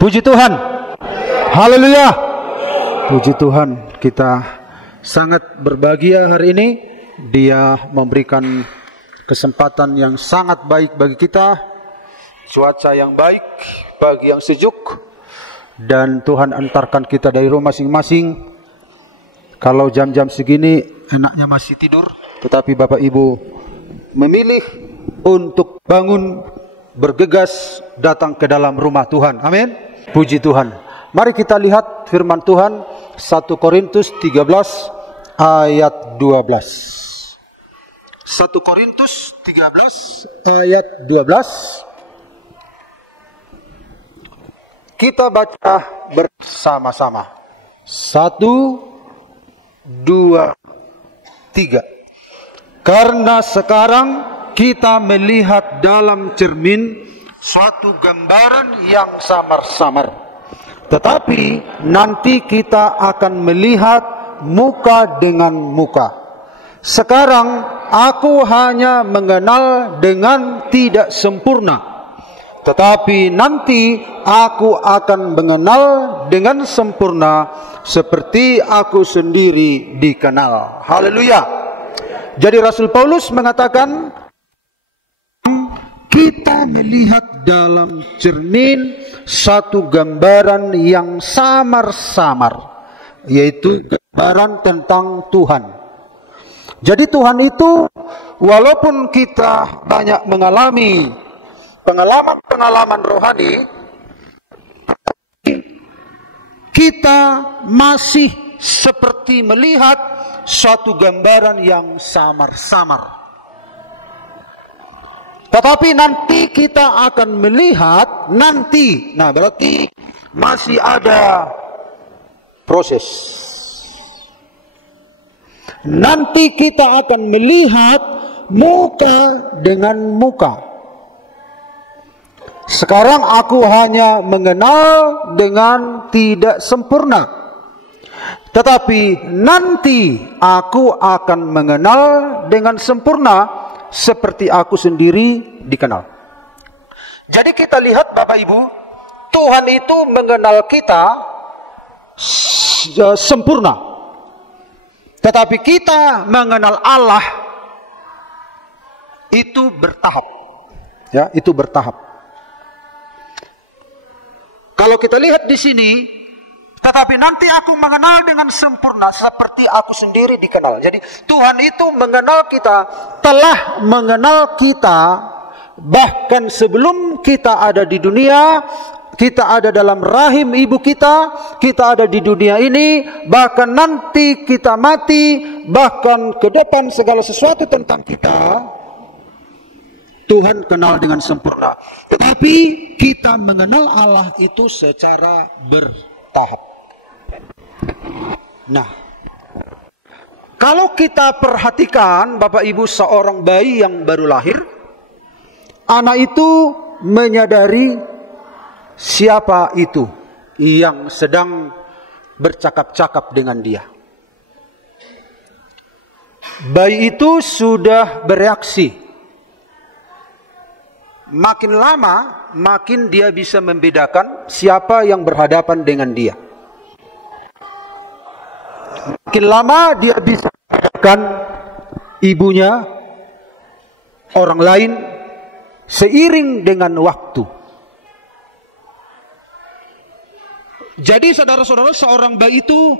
Puji Tuhan. Haleluya. Puji Tuhan, kita sangat berbahagia hari ini. Dia memberikan kesempatan yang sangat baik bagi kita. Cuaca yang baik, pagi yang sejuk. Dan Tuhan antarkan kita dari rumah masing-masing. Kalau jam-jam segini enaknya masih tidur, tetapi Bapak Ibu memilih untuk bangun, bergegas datang ke dalam rumah Tuhan. Amin. Puji Tuhan. Mari kita lihat firman Tuhan 1 Korintus 13 ayat 12. 1 Korintus 13 ayat 12. Kita baca bersama-sama. 1, 2, 3. Karena sekarang kita melihat dalam cermin suatu gambaran yang samar-samar, tetapi nanti kita akan melihat muka dengan muka. Sekarang aku hanya mengenal dengan tidak sempurna, tetapi nanti aku akan mengenal dengan sempurna seperti aku sendiri dikenal. Haleluya. Jadi Rasul Paulus mengatakan, kita melihat dalam cermin satu gambaran yang samar-samar, yaitu gambaran tentang Tuhan. Jadi Tuhan itu, walaupun kita banyak mengalami pengalaman-pengalaman rohani, kita masih seperti melihat suatu gambaran yang samar-samar. Tetapi nanti kita akan melihat nanti. Nah, berarti masih ada proses. Nanti kita akan melihat muka dengan muka. Sekarang aku hanya mengenal dengan tidak sempurna, tetapi nanti aku akan mengenal dengan sempurna seperti aku sendiri dikenal. Jadi kita lihat Bapak Ibu, Tuhan itu mengenal kita sempurna, tetapi kita mengenal Allah itu bertahap. Ya, itu bertahap. Kalau kita lihat di sini, tetapi nanti aku mengenal dengan sempurna seperti aku sendiri dikenal. Jadi Tuhan itu mengenal kita, telah mengenal kita bahkan sebelum kita ada di dunia, kita ada dalam rahim ibu kita ada di dunia ini, bahkan nanti kita mati, bahkan ke depan segala sesuatu tentang kita Tuhan kenal dengan sempurna. Tetapi kita mengenal Allah itu secara bertahap. Nah, kalau kita perhatikan Bapak Ibu, seorang bayi yang baru lahir, anak itu menyadari siapa itu yang sedang bercakap-cakap dengan dia. Bayi itu sudah bereaksi. Makin lama, makin dia bisa membedakan siapa yang berhadapan dengan dia. Makin lama dia bisa membedakan ibunya, orang lain, seiring dengan waktu. Jadi saudara-saudara, seorang bayi itu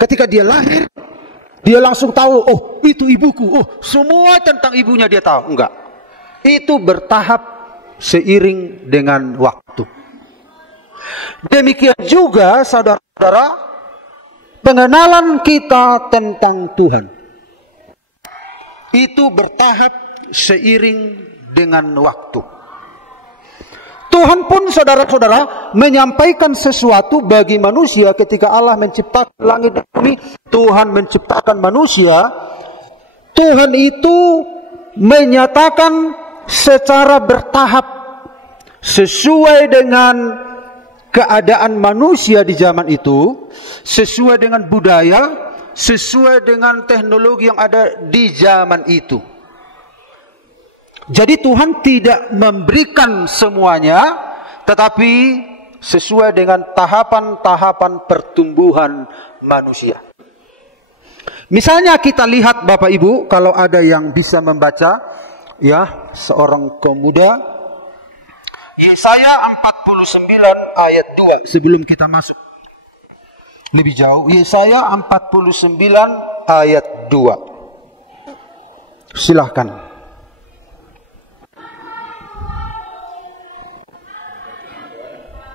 ketika dia lahir, dia langsung tahu, oh itu ibuku, oh semua tentang ibunya dia tahu. Enggak. Itu bertahap seiring dengan waktu. Demikian juga saudara-saudara, pengenalan kita tentang Tuhan itu bertahap seiring dengan waktu. Tuhan pun saudara-saudara menyampaikan sesuatu bagi manusia ketika Allah menciptakan langit dan bumi. Tuhan menciptakan manusia. Tuhan itu menyatakan secara bertahap sesuai dengan keadaan manusia di zaman itu, sesuai dengan budaya, sesuai dengan teknologi yang ada di zaman itu. Jadi Tuhan tidak memberikan semuanya tetapi sesuai dengan tahapan-tahapan pertumbuhan manusia. Misalnya kita lihat Bapak Ibu, kalau ada yang bisa membaca, ya, seorang pemuda, Yesaya 49 ayat 2, sebelum kita masuk lebih jauh, Yesaya 49 ayat 2. Silahkan.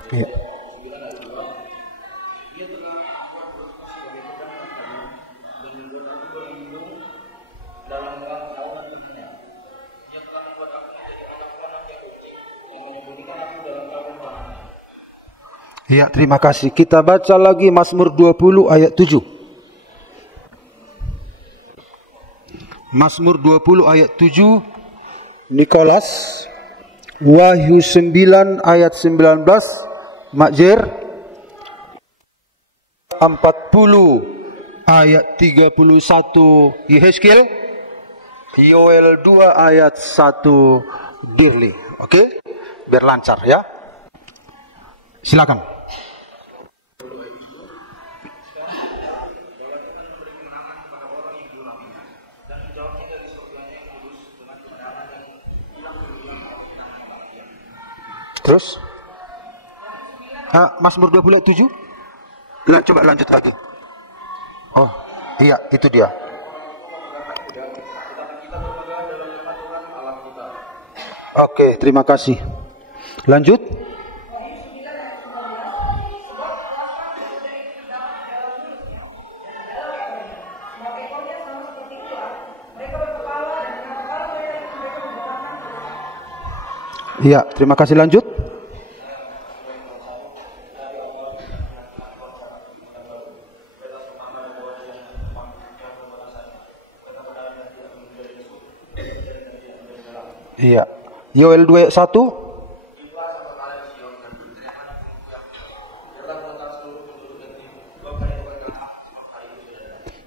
Ya. Ya, terima kasih. Kita baca lagi Mazmur 20 ayat 7. Mazmur 20 ayat 7. Nikolas. Wahyu 9 ayat 19. Makjer 40 ayat 31. Yehezkiel. Yoel 2 ayat 1. Dirli. Oke? Biar lancar ya. Silakan. Terus? Mazmur 27? Coba lanjut lagi. Oh, iya, itu dia. Oke, terima kasih. Lanjut. Iya, terima kasih. Lanjut. Iya. Yoel 2:1.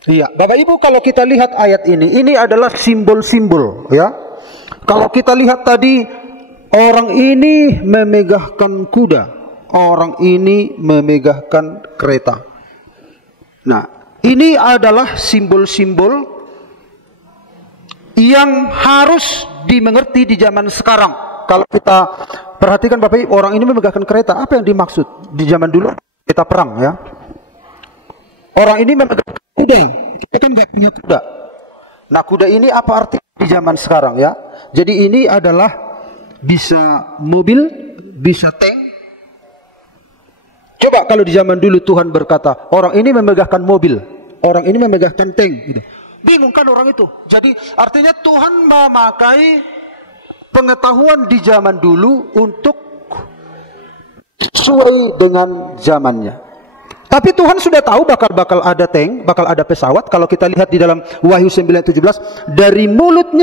Iya, Bapak Ibu, kalau kita lihat ayat ini adalah simbol-simbol, ya. Kalau kita lihat tadi, orang ini memegahkan kuda, orang ini memegahkan kereta. Nah, ini adalah simbol-simbol yang harus dimengerti di zaman sekarang. Kalau kita perhatikan Bapak Ibu, orang ini memegahkan kereta, apa yang dimaksud? Di zaman dulu kita perang, ya. Orang ini memegahkan kuda, kita kan nggak punya kuda. Nah, kuda ini apa arti di zaman sekarang, ya? Jadi ini adalah bisa mobil, bisa tank. Coba kalau di zaman dulu Tuhan berkata, orang ini memegahkan mobil, orang ini memegahkan tank, gitu. Bingung kan orang itu. Jadi artinya Tuhan memakai pengetahuan di zaman dulu untuk sesuai dengan zamannya. Tapi Tuhan sudah tahu bakal ada tank, bakal ada pesawat. Kalau kita lihat di dalam Wahyu 9:17, dari mulut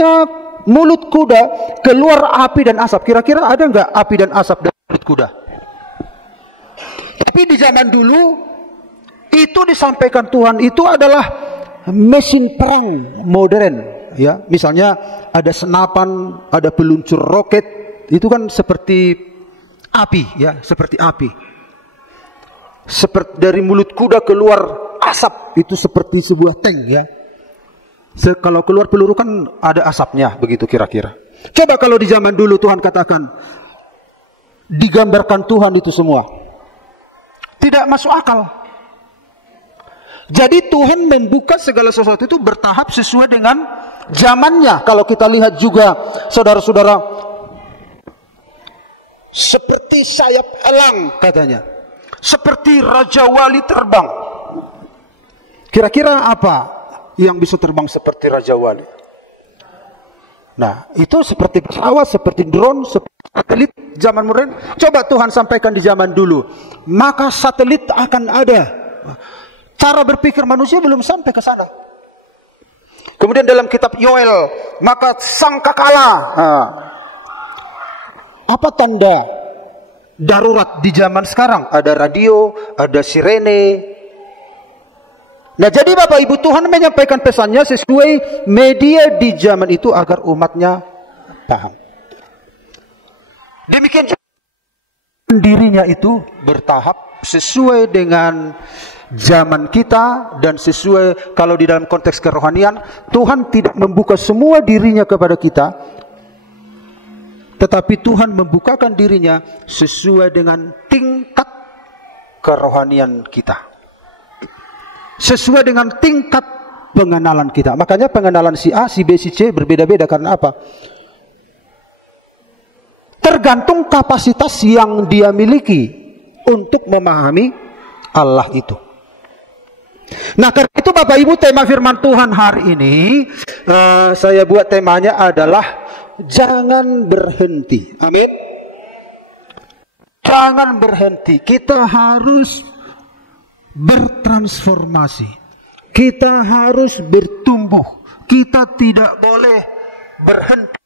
kuda keluar api dan asap. Kira-kira ada nggak api dan asap dari mulut kuda? Tapi di zaman dulu itu disampaikan Tuhan itu adalah mesin perang modern, ya. Misalnya ada senapan, ada peluncur roket, itu kan seperti api, ya, seperti api. Seperti dari mulut kuda keluar asap, itu seperti sebuah tank, ya. Kalau keluar peluru kan ada asapnya, begitu kira-kira. Coba kalau di zaman dulu Tuhan katakan, digambarkan Tuhan itu semua, tidak masuk akal. Jadi Tuhan membuka segala sesuatu itu bertahap sesuai dengan zamannya. Kalau kita lihat juga, saudara-saudara, seperti sayap elang katanya, seperti Raja Wali terbang. Kira-kira apa yang bisa terbang seperti Raja Wali? Nah, itu seperti pesawat, seperti drone, seperti satelit zaman modern. Coba Tuhan sampaikan di zaman dulu, maka satelit akan ada. Cara berpikir manusia belum sampai ke sana. Kemudian dalam kitab Yoel, maka sangkakala. Apa tanda darurat di zaman sekarang? Ada radio, ada sirene. Nah, jadi Bapak Ibu, Tuhan menyampaikan pesannya sesuai media di zaman itu agar umatnya paham. Demikian juga dirinya itu bertahap sesuai dengan zaman kita dan sesuai kalau di dalam konteks kerohanian. Tuhan tidak membuka semua dirinya kepada kita, tetapi Tuhan membukakan dirinya sesuai dengan tingkat kerohanian kita, sesuai dengan tingkat pengenalan kita. Makanya pengenalan si A, si B, si C berbeda-beda. Karena apa? Tergantung kapasitas yang dia miliki untuk memahami Allah itu. Nah, karena itu Bapak Ibu, tema firman Tuhan hari ini saya buat temanya adalah jangan berhenti. Amin. Jangan berhenti. Kita harus bertransformasi. Kita harus bertumbuh. Kita tidak boleh berhenti.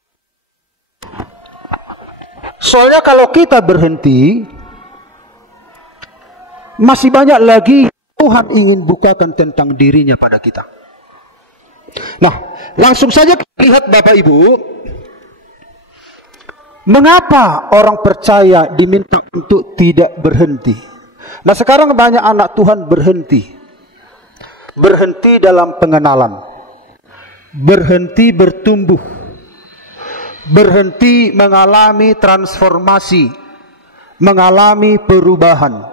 Soalnya kalau kita berhenti, masih banyak lagi Tuhan ingin bukakan tentang dirinya pada kita. Nah, langsung saja kita lihat Bapak Ibu, mengapa orang percaya diminta untuk tidak berhenti. Nah, sekarang banyak anak Tuhan berhenti. Berhenti dalam pengenalan, berhenti bertumbuh, berhenti mengalami transformasi, mengalami perubahan.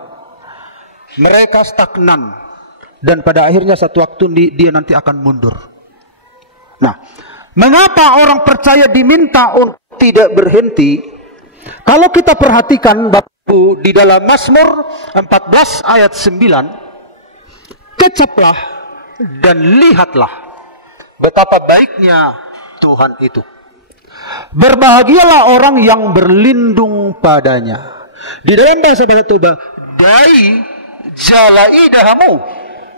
Mereka stagnan dan pada akhirnya satu waktu dia nanti akan mundur. Nah, mengapa orang percaya diminta untuk tidak berhenti? Kalau kita perhatikan Bapak Ibu di dalam Mazmur 14 ayat 9, kecaplah dan lihatlah betapa baiknya Tuhan itu. Berbahagialah orang yang berlindung padanya. Di dalam bahasa Toba, dai jalai dahamu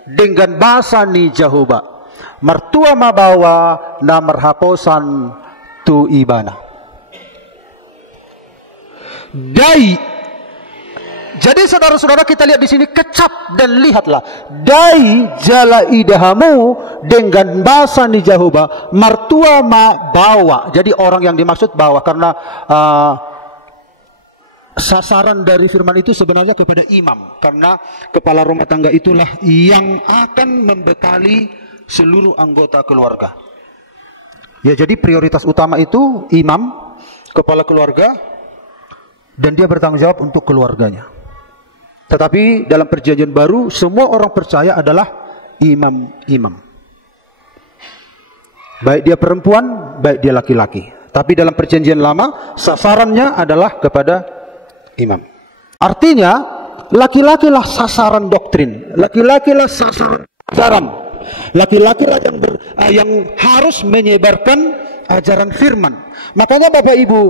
dengan bahasa ni Jehovah mertua mabawa na merhaposan tu ibana. Dai. Jadi saudara-saudara, kita lihat di sini, kecap dan lihatlah. Dai jalai dahamu dengan bahasa ni Jehovah mertua mabawa. Jadi orang yang dimaksud bawa, karena sasaran dari firman itu sebenarnya kepada imam, karena kepala rumah tangga itulah yang akan membekali seluruh anggota keluarga. Ya, jadi prioritas utama itu imam, kepala keluarga, dan dia bertanggung jawab untuk keluarganya. Tetapi dalam perjanjian baru semua orang percaya adalah imam-imam. Baik dia perempuan, baik dia laki-laki. Tapi dalam perjanjian lama sasarannya adalah kepada imam. Artinya laki-lakilah sasaran doktrin, laki-lakilah sasaran ajaran, laki-lakilah yang harus menyebarkan ajaran firman. Makanya Bapak Ibu,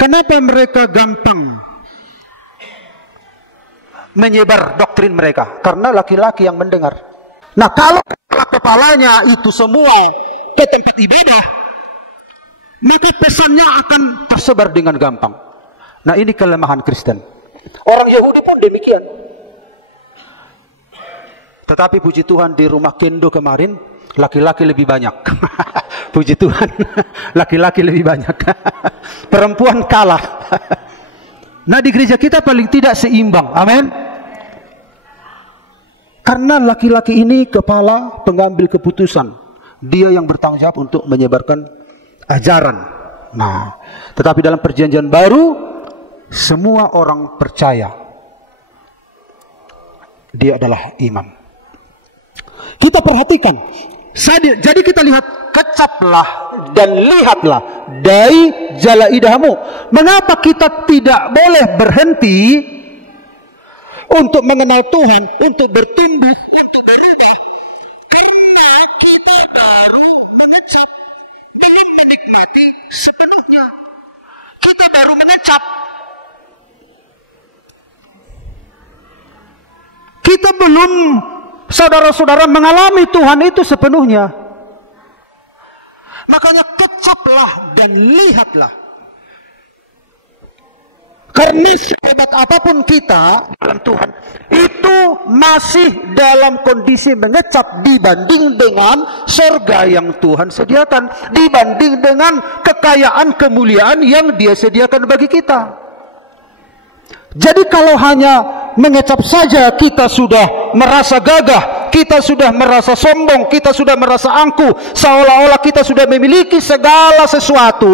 kenapa mereka gampang menyebar doktrin mereka? Karena laki-laki yang mendengar. Nah, kalau kepalanya itu semua ke tempat ibadah, maka pesannya akan tersebar dengan gampang. Nah, ini kelemahan Kristen. Orang Yahudi pun demikian. Tetapi puji Tuhan di rumah Kendo kemarin, laki-laki lebih banyak. Puji Tuhan, laki-laki lebih banyak. Perempuan kalah. Nah, di gereja kita paling tidak seimbang. Amin. Karena laki-laki ini kepala pengambil keputusan. Dia yang bertanggung jawab untuk menyebarkan ajaran. Nah, tetapi dalam perjanjian baru, semua orang percaya dia adalah imam. Kita perhatikan. Jadi kita lihat, kecaplah dan lihatlah dai jalai dahamu. Mengapa kita tidak boleh berhenti untuk mengenal Tuhan, untuk bertumbuh, untuk berubah? Karena kita baru mengecap, belum menikmati sepenuhnya. Kita baru mengecap. Kita belum, saudara-saudara, mengalami Tuhan itu sepenuhnya. Makanya kecaplah dan lihatlah. Karena sehebat apapun kita dalam Tuhan, itu masih dalam kondisi mengecap dibanding dengan surga yang Tuhan sediakan, dibanding dengan kekayaan kemuliaan yang Dia sediakan bagi kita. Jadi kalau hanya mengecap saja kita sudah merasa gagah, kita sudah merasa sombong, kita sudah merasa angkuh, seolah-olah kita sudah memiliki segala sesuatu,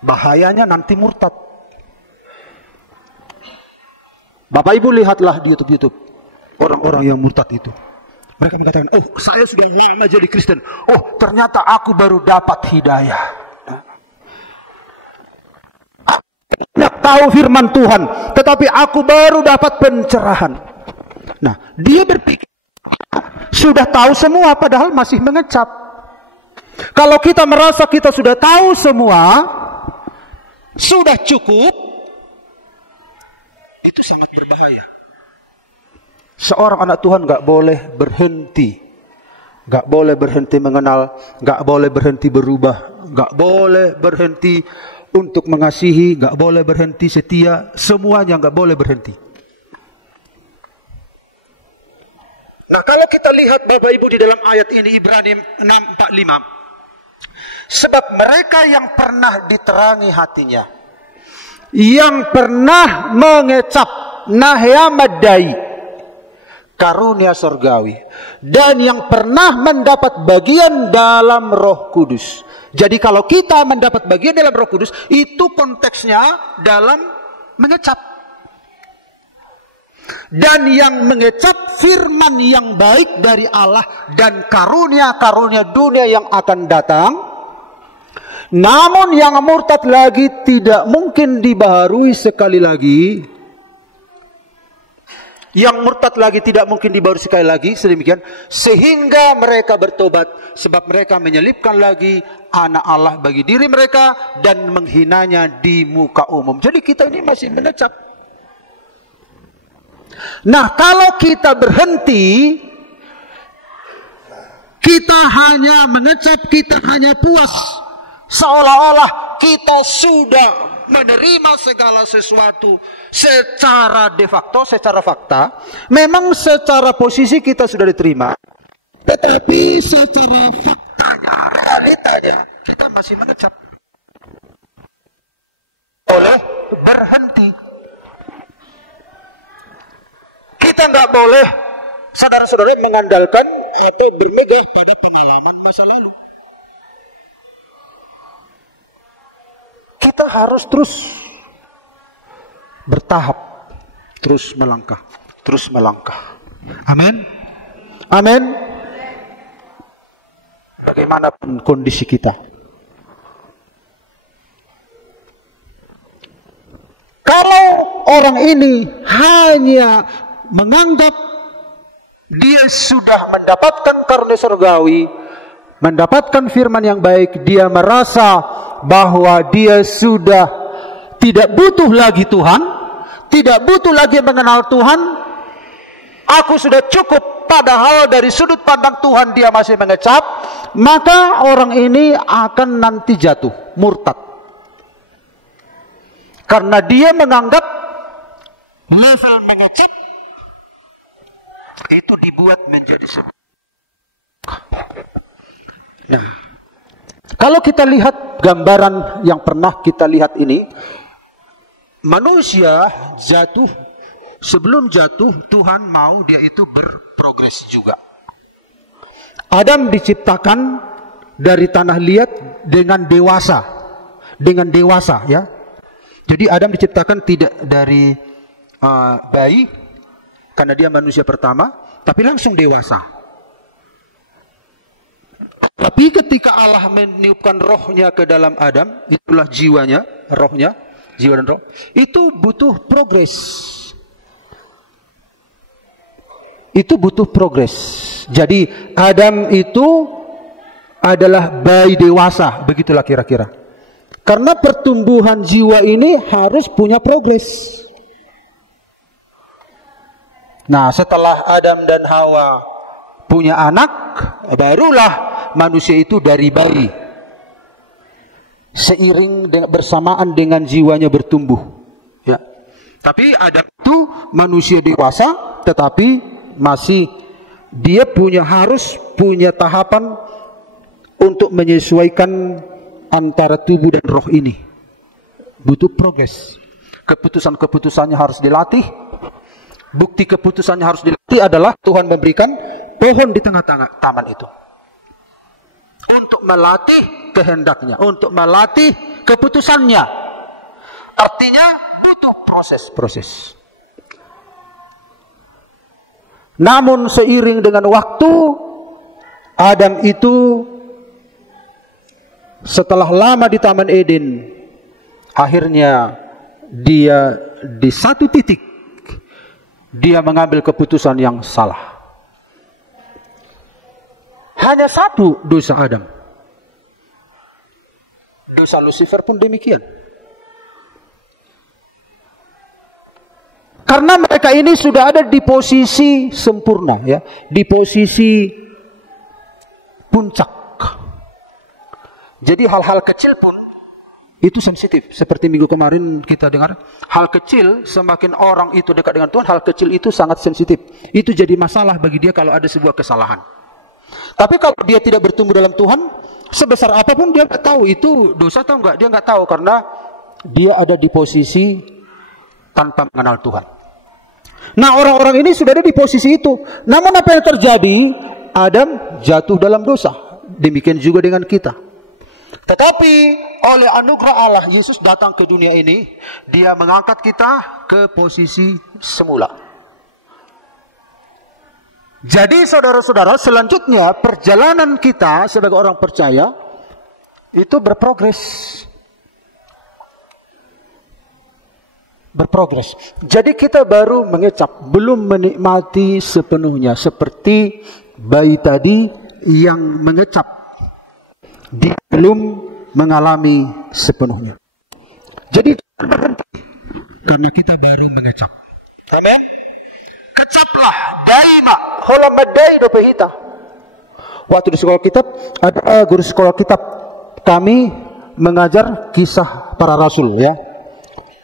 bahayanya nanti murtad. Bapak Ibu lihatlah di YouTube orang-orang yang murtad itu. Mereka mengatakan, oh saya sudah lama jadi Kristen, oh ternyata aku baru dapat hidayah. Tahu firman Tuhan, tetapi aku baru dapat pencerahan. Nah, dia berpikir sudah tahu semua, padahal masih mengecap. Kalau kita merasa kita sudah tahu semua, sudah cukup, itu sangat berbahaya. Seorang anak Tuhan gak boleh berhenti, gak boleh berhenti mengenal, gak boleh berhenti berubah, gak boleh berhenti untuk mengasihi, gak boleh berhenti setia, semuanya gak boleh berhenti. Nah, kalau kita lihat Bapak Ibu di dalam ayat ini, Ibrani 6:45, sebab mereka yang pernah diterangi hatinya, yang pernah mengecap nahya madai, karunia surgawi, dan yang pernah mendapat bagian dalam Roh Kudus. Jadi kalau kita mendapat bagian dalam Roh Kudus, itu konteksnya dalam mengecap. Dan yang mengecap firman yang baik dari Allah dan karunia-karunia dunia yang akan datang. Namun yang murtad lagi tidak mungkin dibaharui sekali lagi. Yang murtad lagi tidak mungkin dibaharui sekali lagi, sedemikian sehingga mereka bertobat, sebab mereka menyelipkan lagi anak Allah bagi diri mereka dan menghinanya di muka umum. Jadi kita ini masih mengecap. Nah, kalau kita berhenti, kita hanya mengecap, kita hanya puas, seolah-olah kita sudah menerima segala sesuatu secara de facto, secara fakta. Memang secara posisi kita sudah diterima, tetapi secara faktanya, realitanya, kita masih mengecap. Boleh berhenti. Kita nggak boleh, saudara-saudara, mengandalkan atau bermegah pada pengalaman masa lalu. Kita harus terus bertahap, terus melangkah, terus melangkah. Amin. Amin. Bagaimanapun kondisi kita. Kalau orang ini hanya menganggap dia sudah mendapatkan karunia surgawi, mendapatkan firman yang baik, dia merasa bahwa dia sudah tidak butuh lagi Tuhan, tidak butuh lagi mengenal Tuhan, aku sudah cukup, padahal dari sudut pandang Tuhan dia masih mengecap, maka orang ini akan nanti jatuh, murtad. Karena dia menganggap level mengecap itu dibuat menjadi sebuah. Nah, kalau kita lihat gambaran yang pernah kita lihat ini, manusia jatuh, sebelum jatuh Tuhan mau dia itu berprogres juga. Adam diciptakan dari tanah liat dengan dewasa ya. Jadi Adam diciptakan tidak dari bayi, karena dia manusia pertama, tapi langsung dewasa. Tapi ketika Allah meniupkan rohnya ke dalam Adam, itulah jiwanya, rohnya, jiwa dan roh, itu butuh progres. Itu butuh progres. Jadi Adam itu adalah bayi dewasa, begitulah kira-kira. Karena pertumbuhan jiwa ini harus punya progres. Nah, setelah Adam dan Hawa punya anak, barulah manusia itu dari bayi, seiring bersamaan dengan jiwanya bertumbuh. Ya. Tapi Adam itu manusia dewasa, tetapi masih dia harus punya tahapan untuk menyesuaikan antara tubuh dan roh ini. Butuh progres. keputusan-keputusannya harus dilatih. Bukti keputusannya harus dilatih adalah Tuhan memberikan pohon di tengah-tengah taman itu. Untuk melatih kehendaknya, untuk melatih keputusannya. Artinya butuh proses. Namun seiring dengan waktu, Adam itu setelah lama di Taman Eden, akhirnya dia di satu titik, dia mengambil keputusan yang salah. Hanya satu dosa Adam. Dosa Lucifer pun demikian. Karena mereka ini sudah ada di posisi sempurna, ya, di posisi puncak. Jadi hal-hal kecil pun itu sensitif. Seperti minggu kemarin kita dengar, hal kecil semakin orang itu dekat dengan Tuhan, hal kecil itu sangat sensitif. Itu jadi masalah bagi dia kalau ada sebuah kesalahan. Tapi kalau dia tidak bertumbuh dalam Tuhan, sebesar apapun dia nggak tahu itu dosa atau enggak. Dia nggak tahu karena dia ada di posisi tanpa mengenal Tuhan. Nah, orang-orang ini sudah ada di posisi itu. Namun apa yang terjadi? Adam jatuh dalam dosa. Demikian juga dengan kita. Tetapi oleh anugerah Allah, Yesus datang ke dunia ini. Dia mengangkat kita ke posisi semula. Jadi saudara-saudara, selanjutnya perjalanan kita sebagai orang percaya itu berprogres. Jadi kita baru mengecap, belum menikmati sepenuhnya. Seperti bayi tadi yang mengecap, dia belum mengalami sepenuhnya. Jadi berhenti karena kita baru mengecap. Amen. Kecaplah daima holam madai do pehita. Waktu di sekolah kitab, ada guru sekolah kitab kami mengajar kisah para rasul, ya.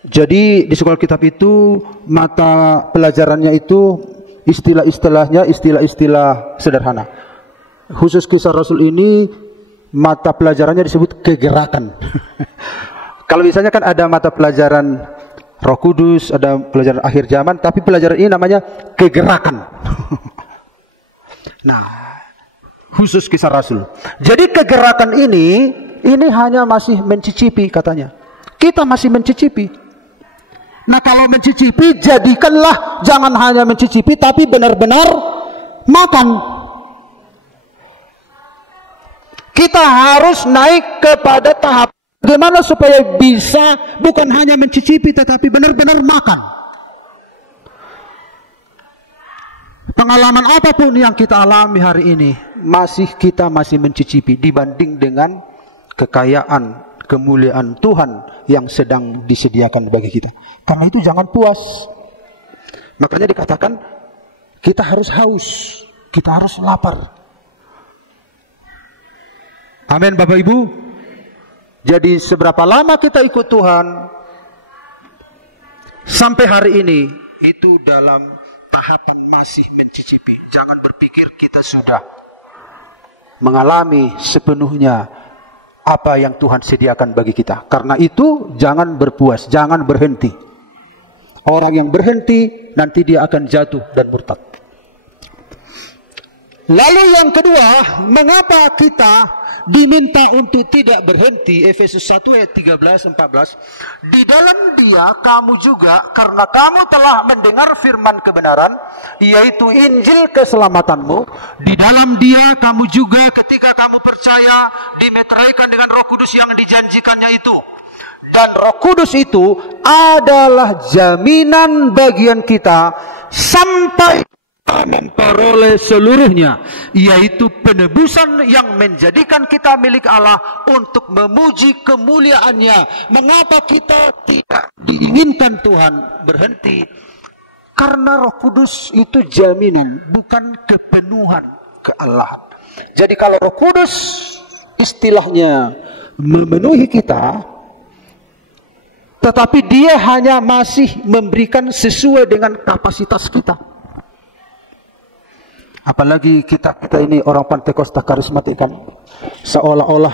Jadi di sekolah kitab itu mata pelajarannya itu istilah-istilahnya istilah-istilah sederhana. Khusus kisah Rasul ini mata pelajarannya disebut kegerakan. Kalau misalnya kan ada mata pelajaran Roh Kudus, ada pelajaran akhir zaman, tapi pelajaran ini namanya kegerakan. Nah, khusus kisah Rasul. Jadi kegerakan ini hanya masih mencicipi katanya. Kita masih mencicipi. Nah, kalau mencicipi, jadikanlah jangan hanya mencicipi, tapi benar-benar makan. Kita harus naik kepada tahap bagaimana supaya bisa bukan hanya mencicipi, tetapi benar-benar makan. Pengalaman apapun yang kita alami hari ini, kita masih mencicipi dibanding dengan kekayaan, kemuliaan Tuhan yang sedang disediakan bagi kita. Karena itu jangan puas. Makanya dikatakan kita harus haus, kita harus lapar. Amin Bapak Ibu. Jadi seberapa lama kita ikut Tuhan sampai hari ini, itu dalam tahapan masih mencicipi. Jangan berpikir kita sudah mengalami sepenuhnya apa yang Tuhan sediakan bagi kita. Karena itu jangan berpuas, jangan berhenti. Orang yang berhenti nanti dia akan jatuh dan murtad. Lalu yang kedua, mengapa kita diminta untuk tidak berhenti? Efesus 1 ayat 13-14. Di dalam Dia kamu juga, karena kamu telah mendengar firman kebenaran, yaitu Injil keselamatanmu. Di dalam Dia kamu juga ketika kamu percaya dimeteraikan dengan Roh Kudus yang dijanjikannya itu. Dan Roh Kudus itu adalah jaminan bagian kita sampai memperoleh seluruhnya, yaitu penebusan yang menjadikan kita milik Allah untuk memuji kemuliaannya. Mengapa kita tidak diinginkan Tuhan berhenti? Karena Roh Kudus itu jaminan, bukan kepenuhan kealahan. Jadi kalau Roh Kudus istilahnya memenuhi kita, tetapi dia hanya masih memberikan sesuai dengan kapasitas kita. Apalagi kita ini orang Pantekosta karismatik kan, seolah-olah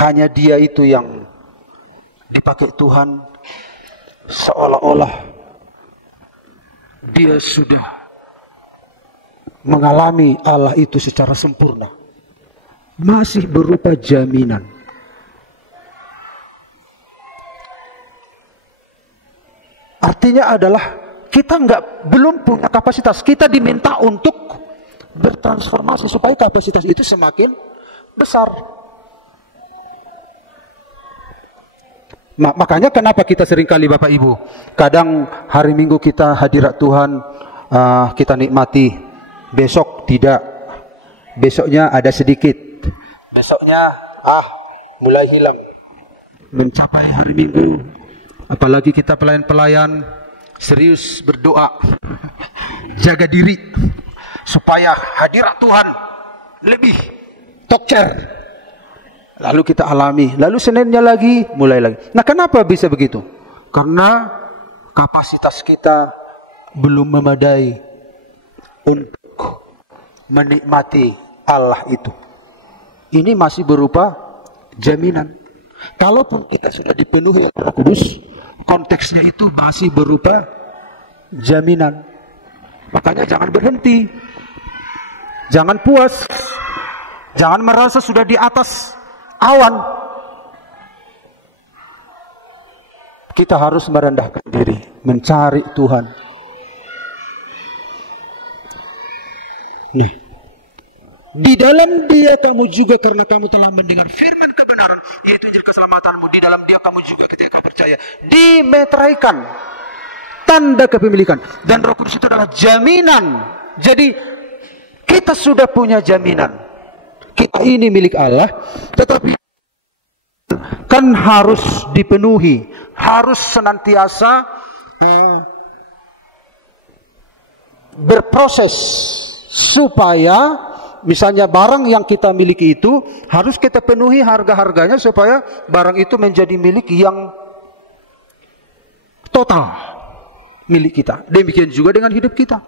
hanya dia itu yang dipakai Tuhan, seolah-olah dia sudah mengalami Allah itu secara sempurna. Masih berupa jaminan. Artinya adalah kita belum punya kapasitas. Kita diminta untuk bertransformasi supaya kapasitas itu semakin besar. Makanya kenapa kita seringkali Bapak Ibu, kadang hari Minggu kita hadirat Tuhan, kita nikmati, besok tidak, besoknya ada sedikit, besoknya mulai hilang. Mencapai hari Minggu, apalagi kita pelayan-pelayan, serius berdoa, jaga diri supaya hadirat Tuhan lebih tokcer. Lalu kita alami, lalu Seninnya lagi, mulai lagi. Nah, kenapa bisa begitu? Karena kapasitas kita belum memadai untuk menikmati Allah itu. Ini masih berupa jaminan. Kalaupun kita sudah dipenuhi oleh Roh Kudus, konteksnya itu masih berupa jaminan. Makanya jangan berhenti, jangan puas, jangan merasa sudah di atas awan. Kita harus merendahkan diri, mencari Tuhan. Nih, di dalam Dia kamu juga, karena kamu telah mendengar firman kebenaran, yaitu keselamatanmu. Di dalam Dia kamu juga ketika kamu percaya dimeteraikan tanda kepemilikan, dan Roh Kudus itu adalah jaminan. Jadi kita sudah punya jaminan. Kita ini milik Allah, tetapi kan harus dipenuhi, harus senantiasa berproses supaya misalnya barang yang kita miliki itu harus kita penuhi harga-harganya supaya barang itu menjadi milik yang total milik kita. Demikian juga dengan hidup kita.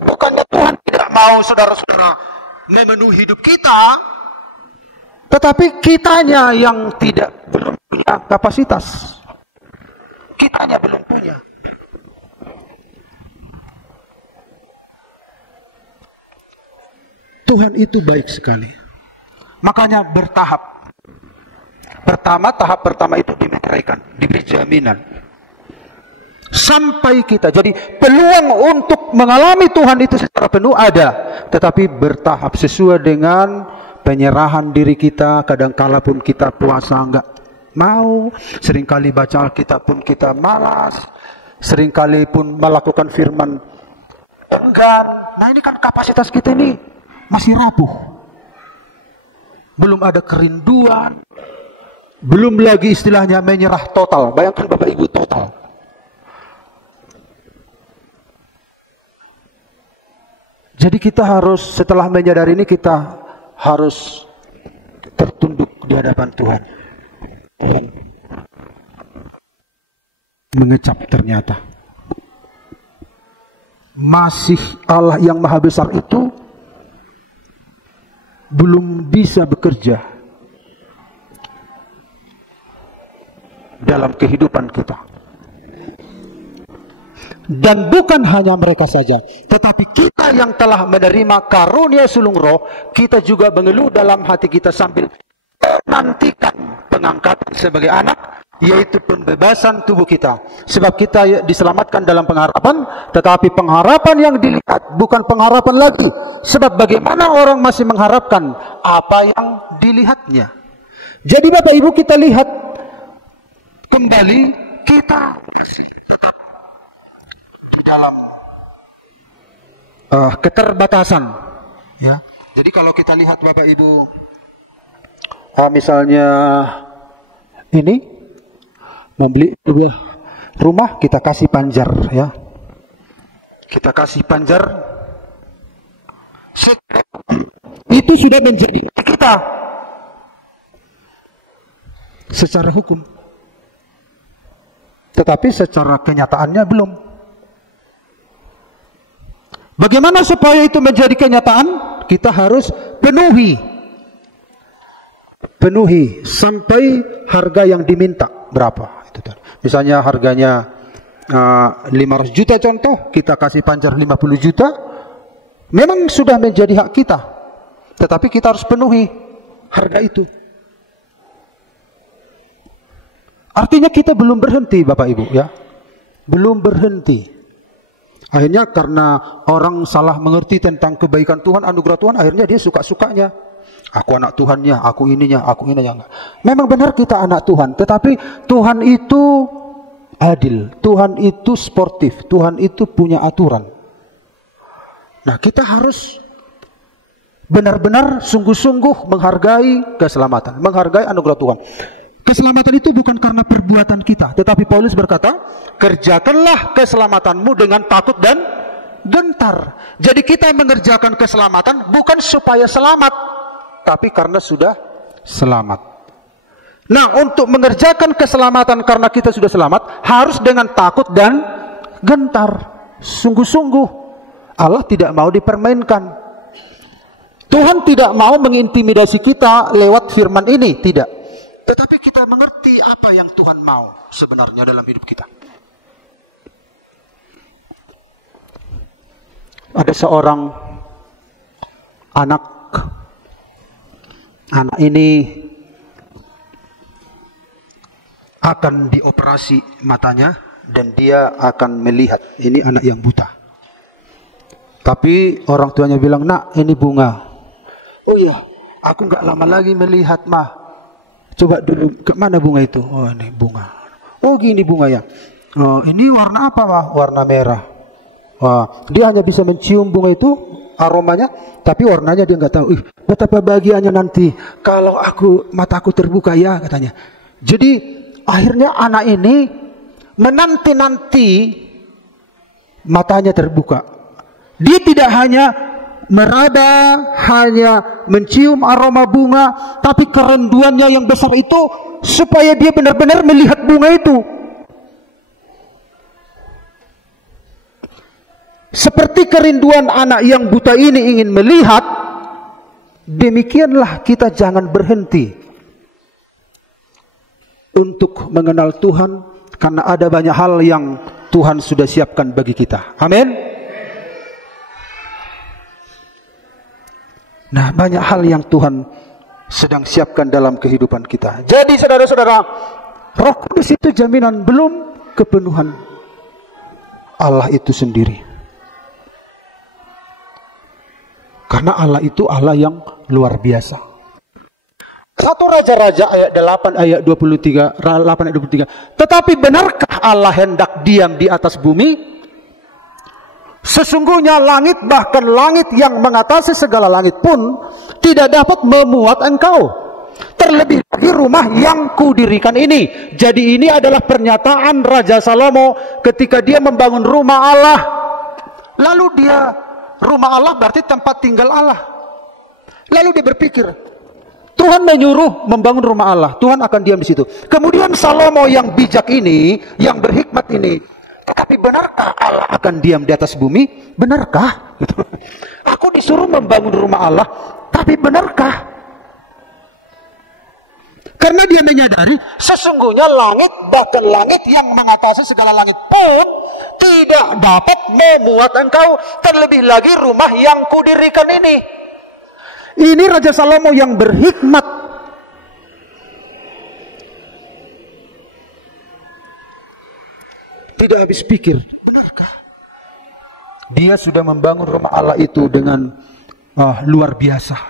Bukannya Tuhan tidak mau saudara-saudara memenuhi hidup kita, tetapi kitanya yang belum punya kapasitas. Kitanya belum punya. Tuhan itu baik sekali. Makanya bertahap. Tahap pertama itu dimeteraikan, diberi jaminan. Sampai kita, jadi peluang untuk mengalami Tuhan itu secara penuh ada, tetapi bertahap sesuai dengan penyerahan diri kita. Kadangkala pun kita puasa enggak mau, seringkali baca Alkitab pun kita malas, seringkali pun melakukan firman enggan. Nah, ini kan kapasitas kita ini masih rapuh, belum ada kerinduan, belum lagi istilahnya menyerah total. Bayangkan Bapak Ibu, total. Jadi kita harus, setelah menyadari ini, kita harus tertunduk di hadapan Tuhan. Tuhan mengecap, ternyata masih Allah yang maha besar itu belum bisa bekerja dalam kehidupan kita. Dan bukan hanya mereka saja, tetapi kita yang telah menerima karunia sulung roh, kita juga mengeluh dalam hati kita sambil menantikan pengangkatan sebagai anak, yaitu pembebasan tubuh kita. Sebab kita diselamatkan dalam pengharapan, tetapi pengharapan yang dilihat bukan pengharapan lagi. Sebab bagaimana orang masih mengharapkan apa yang dilihatnya. Jadi Bapak Ibu, kita lihat kembali, kita masih dalam keterbatasan, ya. Jadi kalau kita lihat Bapak Ibu, misalnya ini membeli sebuah rumah, kita kasih panjar, ya. Kita kasih panjar, itu sudah menjadi kita secara hukum, tetapi secara kenyataannya belum. Bagaimana supaya itu menjadi kenyataan? Kita harus penuhi penuhi sampai harga yang diminta berapa itu tadi. Misalnya harganya 500 juta contoh, kita kasih panjar 50 juta, memang sudah menjadi hak kita, tetapi kita harus penuhi harga itu. Artinya kita belum berhenti Bapak Ibu ya, belum berhenti. Akhirnya karena orang salah mengerti tentang kebaikan Tuhan, anugerah Tuhan, akhirnya dia suka-sukanya. Aku anak Tuhannya, aku ininya. Memang benar kita anak Tuhan, tetapi Tuhan itu adil, Tuhan itu sportif, Tuhan itu punya aturan. Nah, kita harus benar-benar sungguh-sungguh menghargai keselamatan, menghargai anugerah Tuhan. Keselamatan itu bukan karena perbuatan kita, tetapi Paulus berkata, kerjakanlah keselamatanmu dengan takut dan gentar. Jadi kita mengerjakan keselamatan bukan supaya selamat, tapi karena sudah selamat. Nah, untuk mengerjakan keselamatan karena kita sudah selamat, harus dengan takut dan gentar. Sungguh-sungguh. Allah tidak mau dipermainkan. Tuhan tidak mau mengintimidasi kita lewat firman ini, tidak. Tetapi kita mengerti apa yang Tuhan mau sebenarnya dalam hidup kita. Ada seorang anak ini akan dioperasi matanya dan dia akan melihat. Ini anak yang buta. Tapi orang tuanya bilang, nak ini bunga. Oh iya, aku nggak lama lagi melihat mah. Coba dulu, ke mana bunga itu? Oh ini bunga. Oh gini bunga ya. Oh, ini warna apa Wah? Warna merah. Wah, dia hanya bisa mencium bunga itu, aromanya, tapi warnanya dia nggak tahu. Betapa bahagianya nanti kalau mataku terbuka ya katanya. Jadi akhirnya anak ini menanti-nanti matanya terbuka. Dia tidak hanya meraba, hanya mencium aroma bunga, tapi kerinduannya yang besar itu supaya dia benar-benar melihat bunga itu. Seperti kerinduan anak yang buta ini ingin melihat, demikianlah kita jangan berhenti untuk mengenal Tuhan, karena ada banyak hal yang Tuhan sudah siapkan bagi kita. Amin. Nah, banyak hal yang Tuhan sedang siapkan dalam kehidupan kita. Jadi saudara-saudara, Roh Kudus itu jaminan belum kepenuhan Allah itu sendiri. Karena Allah itu Allah yang luar biasa. 1 Raja-Raja ayat 8 ayat 23, 8 ayat 23. Tetapi benarkah Allah hendak diam di atas bumi? Sesungguhnya langit, bahkan langit yang mengatasi segala langit pun tidak dapat memuat engkau. Terlebih lagi rumah yang kudirikan ini. Jadi ini adalah pernyataan Raja Salomo ketika dia membangun rumah Allah. Lalu rumah Allah berarti tempat tinggal Allah. Lalu dia berpikir, Tuhan menyuruh membangun rumah Allah, Tuhan akan diam di situ. Kemudian Salomo yang bijak ini, yang berhikmat ini, tetapi benarkah Allah akan diam di atas bumi? Benarkah? Aku disuruh membangun rumah Allah, tapi benarkah? Karena dia menyadari sesungguhnya langit, bahkan langit yang mengatasi segala langit pun tidak dapat memuat engkau, terlebih lagi rumah yang kudirikan ini. Ini Raja Salomo yang berhikmat. Tidak habis pikir. Dia sudah membangun rumah Allah itu dengan luar biasa.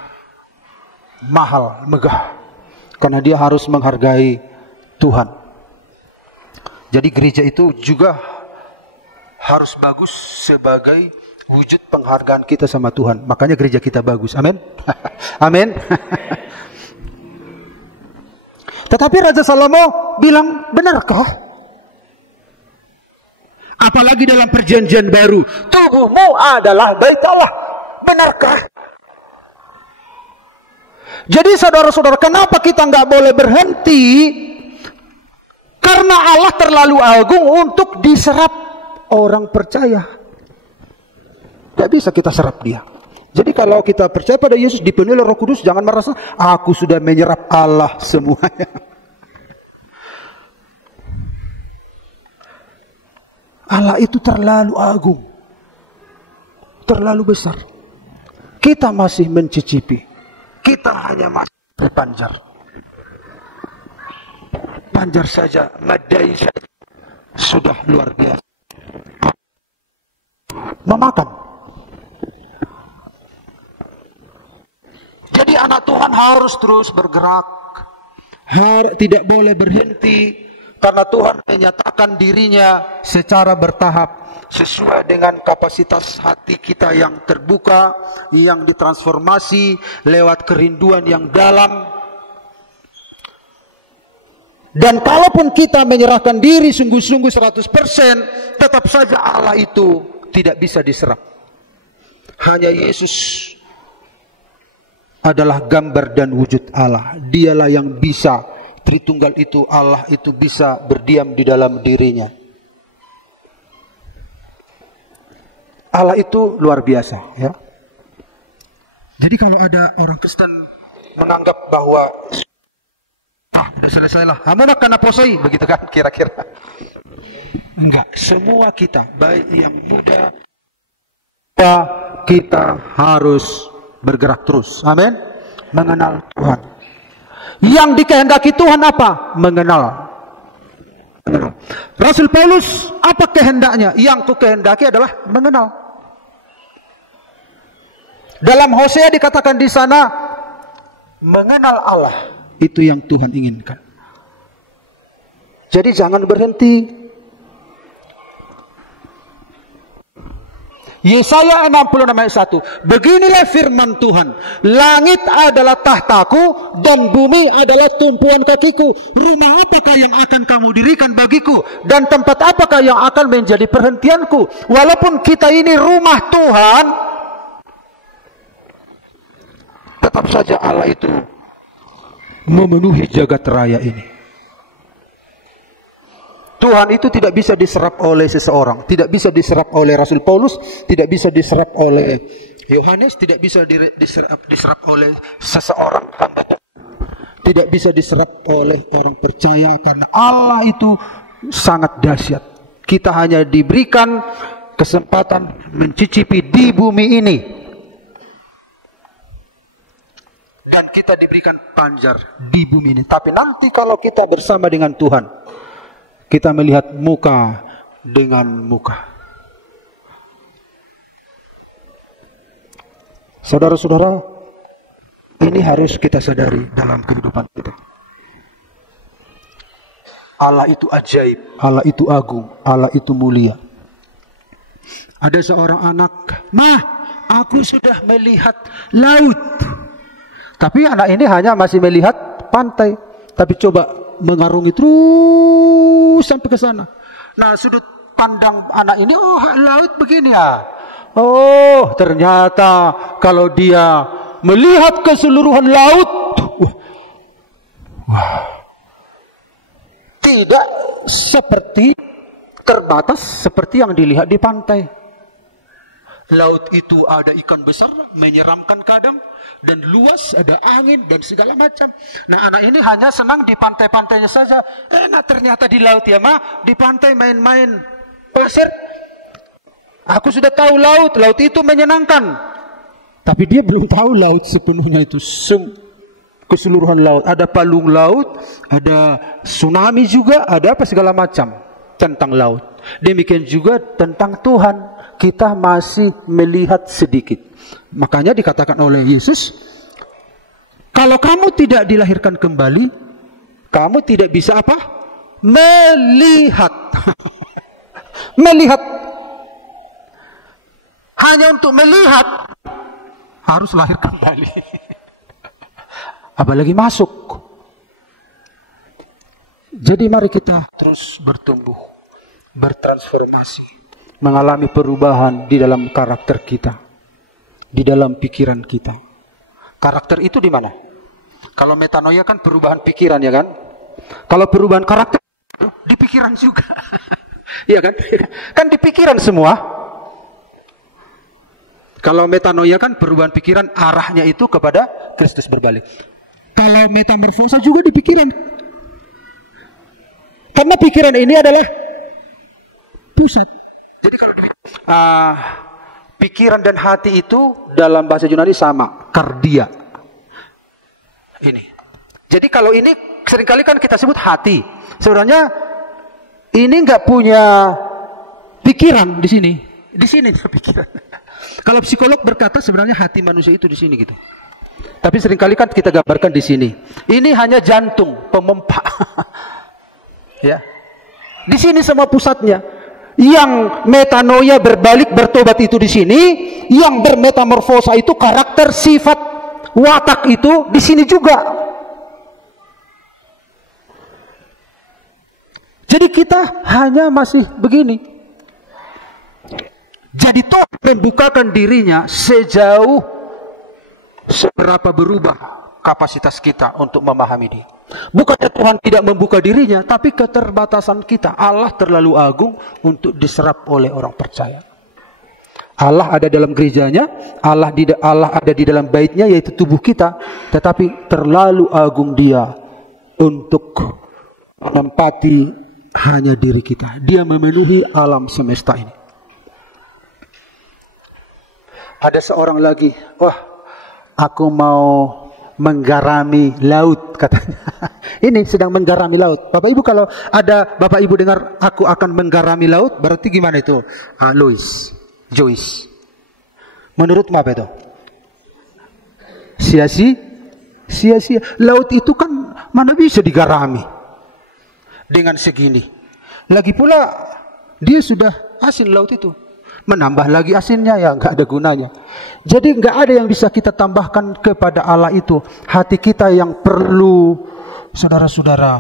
Mahal, megah. Karena dia harus menghargai Tuhan. Jadi gereja itu juga harus bagus sebagai wujud penghargaan kita sama Tuhan. Makanya gereja kita bagus. Amin. Amin. Tetapi Raja Salomo bilang, benarkah? Apalagi dalam perjanjian baru, tubuhmu adalah bait Allah. Benarkah? Jadi saudara-saudara, kenapa kita nggak boleh berhenti? Karena Allah terlalu agung untuk diserap orang percaya. Gak bisa kita serap dia. Jadi kalau kita percaya pada Yesus dipenuhi oleh Roh Kudus, jangan merasa aku sudah menyerap Allah semuanya. Allah itu terlalu agung, terlalu besar. Kita masih mencicipi, kita hanya masih berpanjar. Panjar saja, madai saja, sudah luar biasa. Memakan. Jadi anak Tuhan harus terus bergerak, tidak boleh berhenti, karena Tuhan menyatakan dirinya secara bertahap sesuai dengan kapasitas hati kita yang terbuka, yang ditransformasi lewat kerinduan yang dalam. Dan kalaupun kita menyerahkan diri sungguh-sungguh 100%, tetap saja Allah itu tidak bisa diserap. Hanya Yesus adalah gambar dan wujud Allah. Dialah yang bisa, Tritunggal itu, Allah itu bisa berdiam di dalam dirinya. Allah itu luar biasa, ya. Jadi kalau ada orang Kristen menganggap bahwa sudah selesailah, hamunah kana posoi, begitu kan kira-kira. Enggak, semua kita, baik yang muda, kita harus bergerak terus. Amin. Mengenal Tuhan. Yang dikehendaki Tuhan apa? Mengenal. Rasul Paulus apa kehendaknya? Yang kukehendaki adalah mengenal. Dalam Hosea dikatakan di sana, mengenal Allah. Itu yang Tuhan inginkan. Jadi jangan berhenti. Yesaya 66 ayat 1. Beginilah firman Tuhan. Langit adalah tahtaku dan bumi adalah tumpuan kakiku. Rumah apakah yang akan kamu dirikan bagiku? Dan tempat apakah yang akan menjadi perhentianku? Walaupun kita ini rumah Tuhan, tetap saja Allah itu memenuhi jagat raya ini. Tuhan itu tidak bisa diserap oleh seseorang, tidak bisa diserap oleh Rasul Paulus, tidak bisa diserap oleh Yohanes, tidak bisa diserap oleh seseorang, tidak bisa diserap oleh orang percaya, karena Allah itu sangat dahsyat. Kita hanya diberikan kesempatan mencicipi di bumi ini. Dan kita diberikan panjar di bumi ini. Tapi nanti kalau kita bersama dengan Tuhan, kita melihat muka dengan muka. Saudara-saudara, ini harus kita sadari dalam kehidupan kita. Allah itu ajaib, Allah itu agung, Allah itu mulia. Ada seorang anak, "Mah, aku sudah melihat laut." Tapi anak ini hanya masih melihat pantai. Tapi coba mengarungi terus sampai ke sana. Nah, sudut pandang anak ini, oh laut begini ya. Oh, ternyata kalau dia melihat keseluruhan laut, tidak seperti terbatas seperti yang dilihat di pantai. Laut itu ada ikan besar menyeramkan kadang, dan luas, ada angin dan segala macam. Nah, anak ini hanya senang di pantai-pantainya saja. Enak ternyata di laut ya, Ma. Di pantai main-main pasir. Aku sudah tahu laut itu menyenangkan. Tapi dia belum tahu laut sepenuhnya itu. Keseluruhan laut. Ada palung laut, ada tsunami juga, ada apa segala macam tentang laut. Demikian juga tentang Tuhan. Kita masih melihat sedikit. Makanya dikatakan oleh Yesus, kalau kamu tidak dilahirkan kembali, kamu tidak bisa apa? Melihat. Melihat. Hanya untuk melihat harus lahir kembali. Apalagi masuk. Jadi mari kita terus bertumbuh, bertransformasi, mengalami perubahan di dalam karakter kita, di dalam pikiran kita. Karakter itu di mana? Kalau metanoia kan perubahan pikiran, ya kan? Kalau perubahan karakter di pikiran juga. Iya kan? Kan di pikiran semua. Kalau metanoia kan perubahan pikiran, arahnya itu kepada Kristus berbalik. Kalau metamorfosa juga di pikiran. Karena pikiran ini adalah pusat. Jadi kalau pikiran dan hati itu dalam bahasa Yunani sama, kardia. Ini. Jadi kalau ini seringkali kan kita sebut hati. Sebenarnya ini nggak punya pikiran di sini. Di sini pikiran. Kalau psikolog berkata sebenarnya hati manusia itu di sini gitu. Tapi seringkali kan kita gambarkan di sini. Ini hanya jantung, pemompa. Ya. Di sini semua pusatnya. Yang metanoia berbalik bertobat itu di sini, yang bermetamorfosa itu karakter, sifat, watak itu di sini juga. Jadi kita hanya masih begini. Jadi Tuhan membukakan dirinya sejauh seberapa berubah kapasitas kita untuk memahami Dia. Bukannya Tuhan tidak membuka dirinya, tapi keterbatasan kita. Allah terlalu agung untuk diserap oleh orang percaya. Allah ada dalam gerejanya, Allah ada di dalam baitnya, yaitu tubuh kita. Tetapi terlalu agung Dia untuk menempati hanya diri kita. Dia memenuhi alam semesta ini. Ada seorang lagi, wah, aku mau menggarami laut, katanya. Ini sedang menggarami laut. Bapak Ibu, kalau ada Bapak Ibu dengar aku akan menggarami laut, berarti gimana itu? Joyce. Menurutmu apa itu? Sia-sia. Laut itu kan mana bisa digarami dengan segini. Lagi pula dia sudah asin laut itu. Menambah lagi asinnya ya nggak ada gunanya. Jadi nggak ada yang bisa kita tambahkan kepada Allah itu. Hati kita yang perlu, saudara-saudara,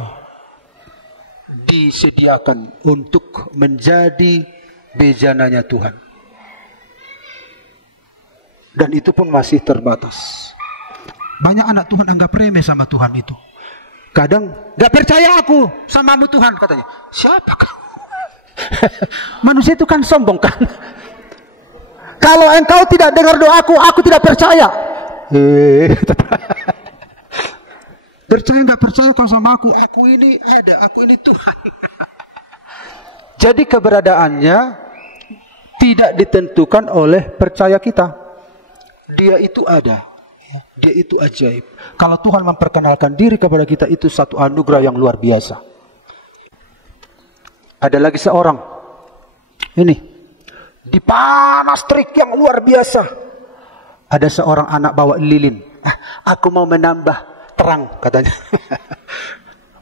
disediakan untuk menjadi bejananya Tuhan. Dan itu pun masih terbatas. Banyak anak Tuhan anggap remeh sama Tuhan itu. Kadang nggak percaya aku samamu Tuhan, katanya. Siapa kamu? Manusia itu kan sombong kan. Kalau engkau tidak dengar doaku, aku tidak percaya. Percaya nggak percaya kau sama aku? Aku ini ada, aku ini Tuhan. Jadi keberadaannya tidak ditentukan oleh percaya kita. Dia itu ada. Dia itu ajaib. Kalau Tuhan memperkenalkan diri kepada kita, itu satu anugerah yang luar biasa. Ada lagi seorang, ini di panas terik yang luar biasa. Ada seorang anak bawa lilin. Aku mau menambah terang, katanya.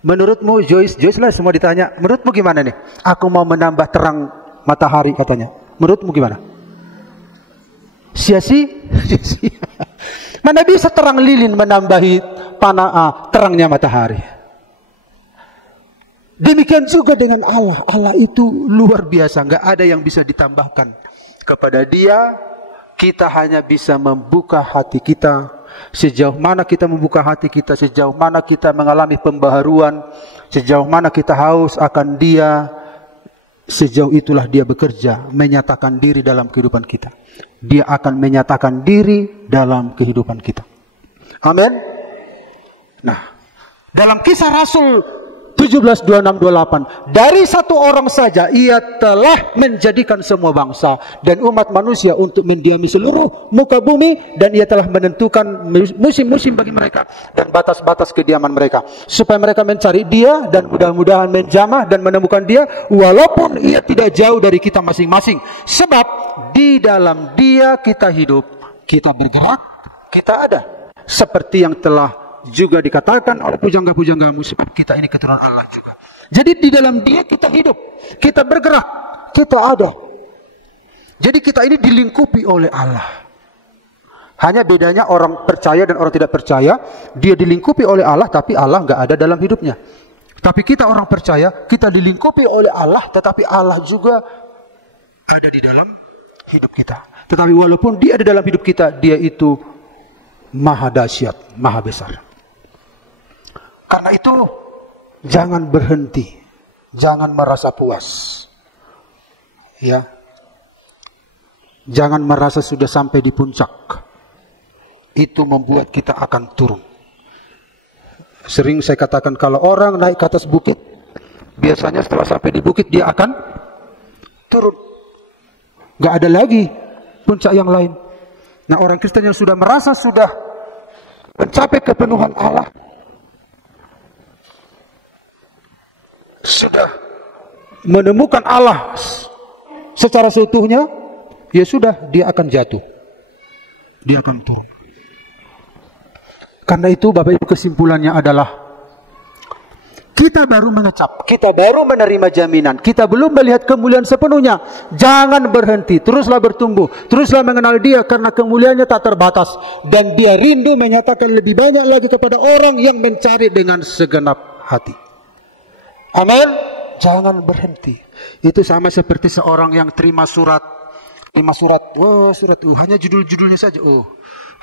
Menurutmu Joyce lah semua ditanya. Menurutmu gimana nih? Aku mau menambah terang matahari, katanya. Menurutmu gimana? Sia-sia. Mana bisa terang lilin menambahi terangnya matahari? Demikian juga dengan Allah. Allah itu luar biasa. Nggak ada yang bisa ditambahkan kepada Dia. Kita hanya bisa membuka hati kita. Sejauh mana kita membuka hati kita, sejauh mana kita mengalami pembaharuan, sejauh mana kita haus akan Dia, sejauh itulah Dia bekerja, menyatakan diri dalam kehidupan kita. Dia akan menyatakan diri dalam kehidupan kita. Amin. Nah, dalam Kisah Rasul 17:26-28, dari satu orang saja ia telah menjadikan semua bangsa dan umat manusia untuk mendiami seluruh muka bumi, dan ia telah menentukan musim-musim bagi mereka dan batas-batas kediaman mereka, supaya mereka mencari Dia dan mudah-mudahan menjamah dan menemukan Dia, walaupun ia tidak jauh dari kita masing-masing. Sebab di dalam Dia kita hidup, kita bergerak, kita ada, seperti yang telah juga dikatakan oleh pujangga-pujanggamu, sebab kita ini keturunan Allah juga. Jadi di dalam Dia kita hidup, kita bergerak, kita ada. Jadi kita ini dilingkupi oleh Allah. Hanya bedanya orang percaya dan orang tidak percaya. Dia dilingkupi oleh Allah, tapi Allah nggak ada dalam hidupnya. Tapi kita orang percaya, kita dilingkupi oleh Allah, tetapi Allah juga ada di dalam hidup kita. Tetapi walaupun Dia ada dalam hidup kita, Dia itu maha dahsyat, maha besar. Karena itu jangan berhenti, jangan merasa puas. Ya. Jangan merasa sudah sampai di puncak. Itu membuat kita akan turun. Sering saya katakan kalau orang naik ke atas bukit, biasanya setelah sampai di bukit dia akan turun. Gak ada lagi puncak yang lain. Nah, orang Kristen yang sudah merasa sudah mencapai kepenuhan Allah, sudah menemukan Allah secara seutuhnya, ya sudah, dia akan jatuh. Dia akan turun. Karena itu Bapak Ibu, kesimpulannya adalah kita baru mengecap, kita baru menerima jaminan, kita belum melihat kemuliaan sepenuhnya. Jangan berhenti, teruslah bertumbuh, teruslah mengenal Dia karena kemuliaannya tak terbatas. Dan Dia rindu menyatakan lebih banyak lagi kepada orang yang mencari dengan segenap hati. Amin. Jangan berhenti. Itu sama seperti seorang yang terima surat. Oh, surat hanya judul-judulnya saja. Oh,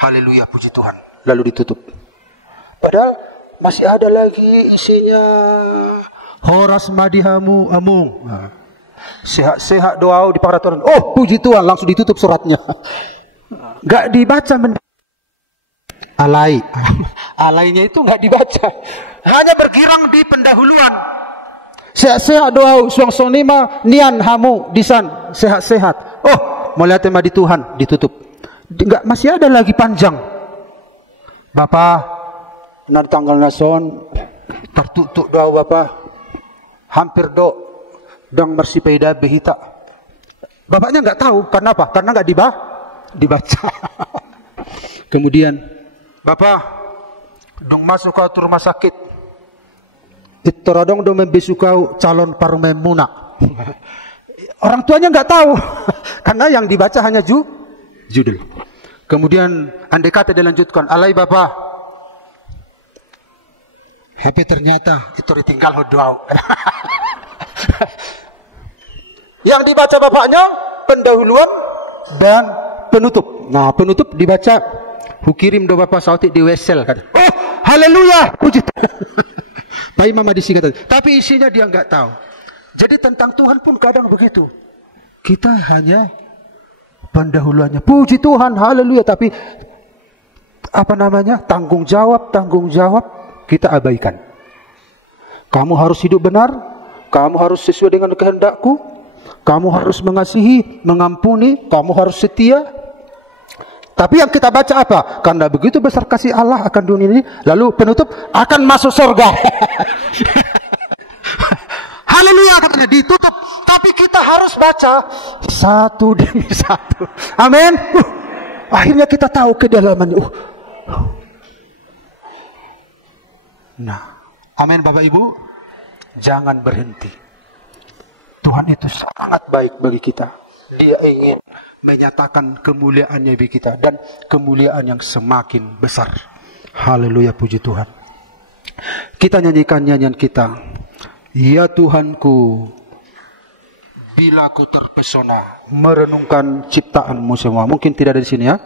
haleluya, puji Tuhan. Lalu ditutup. Padahal masih ada lagi isinya. Horas madihamu amung. Sehat-sehat doa di peraturan. Oh, puji Tuhan, langsung ditutup suratnya. Gak dibaca. Alainya itu gak dibaca. Hanya bergirang di pendahuluan. Sehat-sehat doa suang sonima nian hamu disan. Sehat-sehat. Oh, mulai tema di Tuhan, ditutup. Enggak, masih ada lagi panjang. Bapak, nanti tanggal nason tertutup doa Bapak. Hampir do dang bersipeda behita. Bapaknya enggak tahu, karena apa? Karena enggak dibaca. Kemudian, Bapak, dong masuk ke rumah sakit. Itoradong dong membesukau calon parmemuna. Orang tuanya nggak tahu karena yang dibaca hanya judul. Kemudian andai kata dilanjutkan, alai Bapak, tapi ternyata itu ditinggal doa. Yang dibaca bapaknya pendahuluan dan penutup. Nah, penutup dibaca hukirim do Bapak sautik di wesel. Oh, haleluya, puji Tuhan. Pak Imam Adisi kata, tapi isinya dia nggak tahu. Jadi tentang Tuhan pun kadang begitu. Kita hanya pendahuluannya. Puji Tuhan, haleluya. Tapi tanggung jawab kita abaikan. Kamu harus hidup benar. Kamu harus sesuai dengan kehendakku. Kamu harus mengasihi, mengampuni. Kamu harus setia. Tapi yang kita baca apa? Karena begitu besar kasih Allah akan dunia ini, lalu penutup akan masuk surga. Haleluya, katanya ditutup. Tapi kita harus baca satu demi satu. Amin. Akhirnya kita tahu kedalamannya. Nah, amin Bapak Ibu. Jangan berhenti. Tuhan itu sangat baik bagi kita. Dia ingin menyatakan kemuliaannya bagi kita dan kemuliaan yang semakin besar. Haleluya, puji Tuhan. Kita nyanyikan nyanyian kita. Ya Tuhanku, bila ku terpesona merenungkan ciptaanmu semua. Mungkin tidak ada di sini ya.